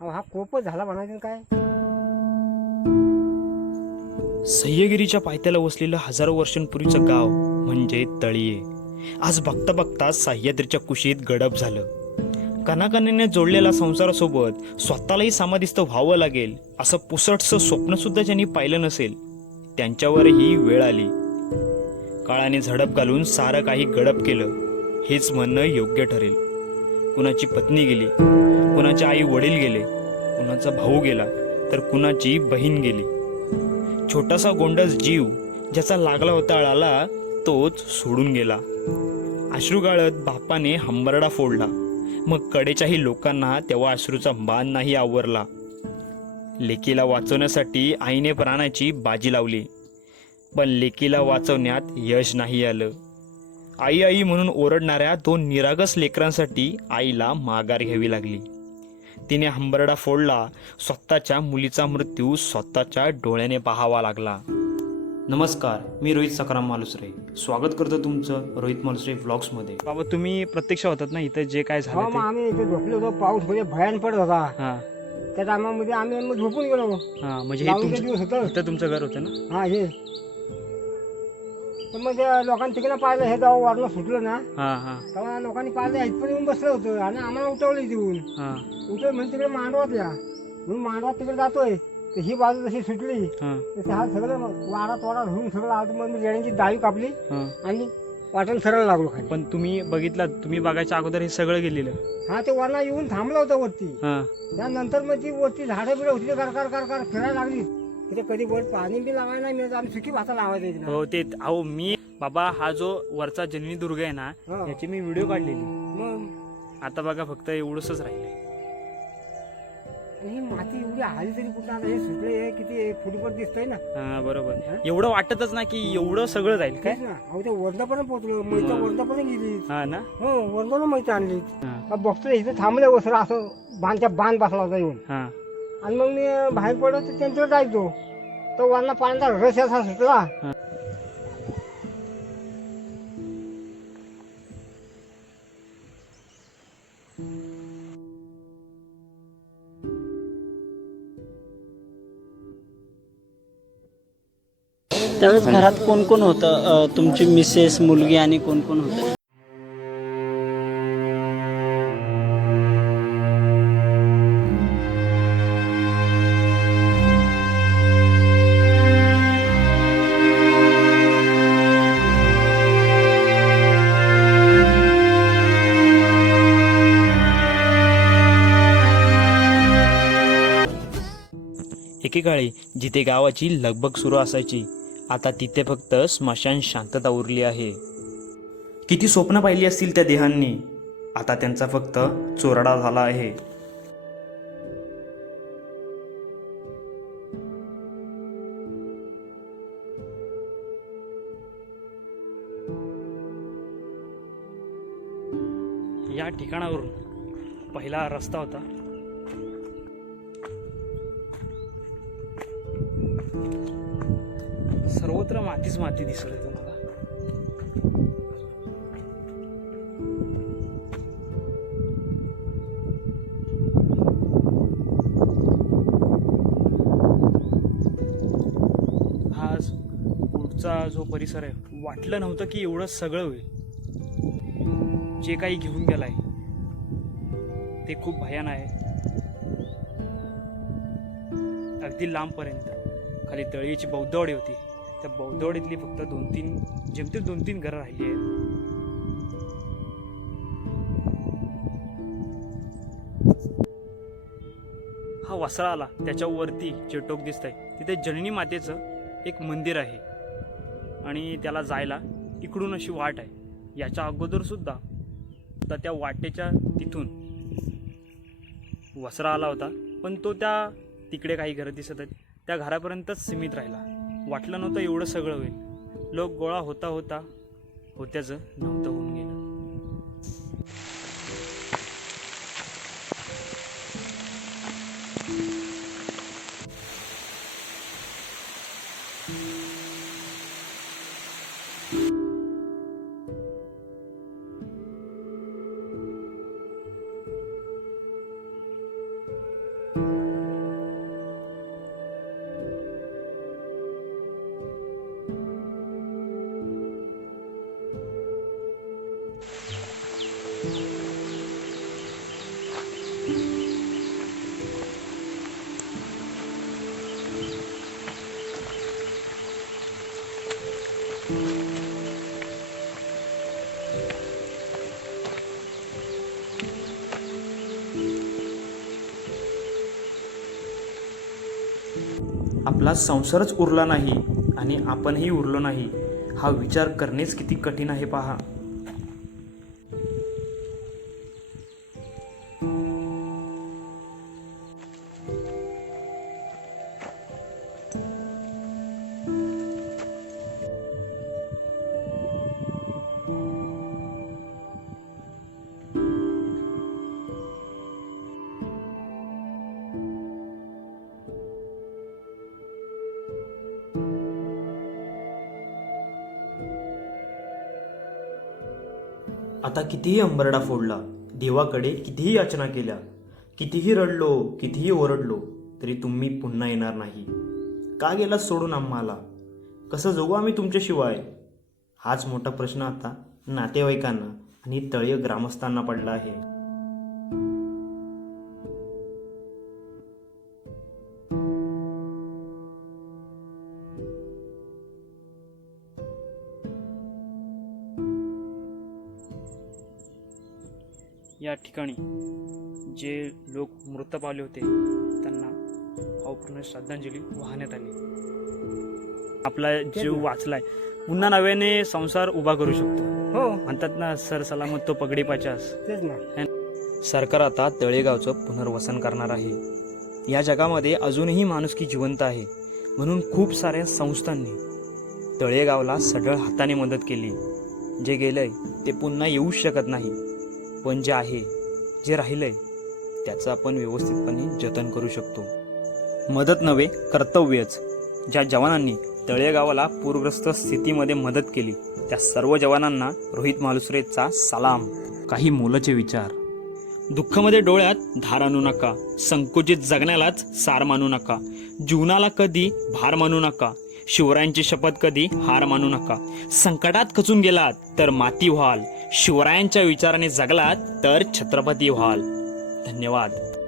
अहो हा कोपच झाला म्हणायचं काय? सह्यगिरीच्या पायथ्याला वसलेलं हजारो वर्षांपूर्वीचं गाव म्हणजे तळीये. आज बघता बघता सह्याद्रीच्या कुशीत गडप झालं. कनाकनाने जोडलेल्या संसारासोबत स्वतःलाही समाधिस्थ व्हावं लागेल असं पुसटसं स्वप्न सुद्धा ज्यांनी पाहिलं नसेल त्यांच्यावरही वेळ आली. काळाने झडप घालून सारं काही गडप केलं हेच म्हणणं योग्य ठरेल. कुणाची पत्नी गेली कुणाचे आई वडील गेले कुणाचा भाऊ गेला तर कुणाची बहीण गेली. छोटासा गोंडस जीव ज्याचा लागला होता आळाला तोच सोडून गेला. अश्रू गाळत बापाने हंबरडा फोडला. मग कडेच्याही लोकांना तेव्हा अश्रूचा मान नाही आवरला. लेकीला वाचवण्यासाठी आईने प्राणाची बाजी लावली. पण लेकीला वाचवण्यात यश नाही आलं. आई आई म्हणून ओरडणाऱ्या दोन निरागस लेकरांसाठी आईला माघार घ्यावी लागली. तिने हंबरडा फोडला स्वतःच्या मुलीचा मृत्यू स्वतःच्या डोळ्याने पाहावा लागला. नमस्कार मी रोहित सकाराम मालुसरे. स्वागत करतो तुमचं रोहित मालुसरे व्लॉग्समध्ये बाबा तुम्ही प्रत्यक्ष होतात ना इथं जे काय हो मग आम्ही इथे झोपलो होतो पाऊस म्हणजे भयान पडत होता. हां. त्या टायमामध्ये आम्ही मग झोपून गेलो. हां म्हणजे हे तुमचं दिवस होतं. इथं तुमचं घर होतं ना? हा हे. तर मग त्या लोकांनी तिकडे पाहिलं हे जेव्हा वरण सुटलं ना. हां हां. तेव्हा लोकांनी पाहिलं इथपर्यंत येऊन बसलं होतं आणि आम्हाला उठवलं तिकडून हां. उठव म्हणजे तिकडे मांडवात या म्हणून मांडवात तिकडे जातोय. तर ही बाजू जशी सुटली हां. हा सगळं वाडा तोडा धुवून सगळं आलं मग रेड्यांची डाळी कापली हां. आणि वाटण सरळ लागलो खाली. पण तुम्ही बघितलं तुम्ही बघायच्या अगोदर हे सगळं गेलेलं. हा ते वरणा येऊन थांबलं होतं वरती. हां. त्यानंतर मग ती वरती झाडं बिडं होती ते कर कर कर कर फिरायला लागली. तिथे कधी वर पाणी बी लावायला नाही मिळत आम्ही भाता लावायला इकडे. हो ते अहो मी बाबा हा जो वरचा जननी दुर्ग आहे ना हा. याची मी व्हिडिओ काढलेली. मग? आता बघा फक्त एवढंच राहिलंय. आणि ही माती एवढी आली तरी कुठं आता? हे सुटले हे किती फुटभर दिसतंय ना. हा बरोबर? एवढं वाटतच ना की एवढं सगळं जाईल काय? तेच ना. अहो ते वरदा पण पोहोचलो. मैता वरदा पण गेली. हा ना? हो वरदाला मैता आणली. हा. का बघतो इथे थांबले वसरा असं बांधच्या बांध बसला होता येऊन. हा. आणि मग मी बाहेर पडलो तर त्यांच्यावर जायचो. तो वांना पाण्याचा रस असा सुटला. त्यावेळेस घरात कोण कोण होतं? तुमची मिसेस मुलगी आणि कोण कोण होतं? एकेकाळी जिथे गावाची लगबग सुरू असायची आता तिथे फक्त स्मशान शांतता उरली आहे. किती स्वप्न पाहिली असतील त्या देहांनी आता त्यांचा फक्त चोरडा झाला आहे. या ठिकाणावरून पहिला रस्ता होता. सर्वत्र मातीच माती दिसत आहे तुम्हाला हा पुढचा जो परिसर आहे वाटलं नव्हतं की एवढं सगळं होईल. जे काही घेऊन गेलाय ते खूप भयान आहे. अगदी लांबपर्यंत. खाली तळीची बौद्धवाडी होती. त्या बौद्धवाडीतली फक्त दोन तीन जेमतेम दोन तीन घरं राहिली आहेत. हा वसळा आला त्याच्यावरती जे टोक दिसतंय तिथे जननी मातेचं एक मंदिर आहे. आणि त्याला जायला इकडून अशी वाट आहे. याच्या अगोदर सुद्धा आता त्या वाटेच्या तिथून वसरा आला होता पण तो त्या तिकडे काही घरं दिसत आहेत. त्या घरापर्यंतच सीमित राहिला. वाटलं नव्हतं एवढं सगळं होईल. लोक गोळा होता होता होत्याचं नव्हतं होऊन गेलं. आपला संसारच उरला नाही आणि आपणही उरलो नाही हा विचार करणेच किती कठीण आहे पहा. आता कितीही अंबरडा फोडला देवाकडे कितीही याचना केल्या कितीही रडलो कितीही ओरडलो तरी तुम्ही पुन्हा येणार नाही. का गेलात सोडून आम्हाला? कसं जगू आम्ही तुमच्याशिवाय? हाच मोठा प्रश्न आता नातेवाईकांना आणि तळीय ग्रामस्थांना पडला आहे. या ठिकाणी जे लोक मृत पावले होते त्यांना भावपूर्ण श्रद्धांजली वाहण्यात आली. आपला जीव वाचलाय. पुन्हा नव्याने संसार उभा करू शकतो. हो. म्हणतात ना सर सलामत तो पगडी पाचास. तेच ना. सरकार आता तळेगावचं पुनर्वसन करणार आहे. या जगामध्ये अजूनही माणुसकी जिवंत आहे म्हणून खूप साऱ्या संस्थांनी तळेगावला सढळ हाताने मदत केली. जे गेलंय ते पुन्हा येऊच शकत नाही. पण जे आहे जे राहिलंय त्याचं आपण व्यवस्थितपणे जतन करू शकतो. मदत नव्हे कर्तव्यच. ज्या जवानांनी तळेगावाला पूरग्रस्त स्थितीमध्ये मदत केली त्या सर्व जवानांना रोहित मालुसरेचा सलाम. काही मोलाचे विचार. दुःखामध्ये डोळ्यात धार आणू नका संकुचित जगण्यालाच सार मानू नका जीवनाला कधी भार मानू नका शिवरायांची शपथ कधी हार मानू नका. संकटात खचून गेलात तर माती व्हाल. शिवरायांच्या विचाराने जगलात तर छत्रपती व्हाल. धन्यवाद.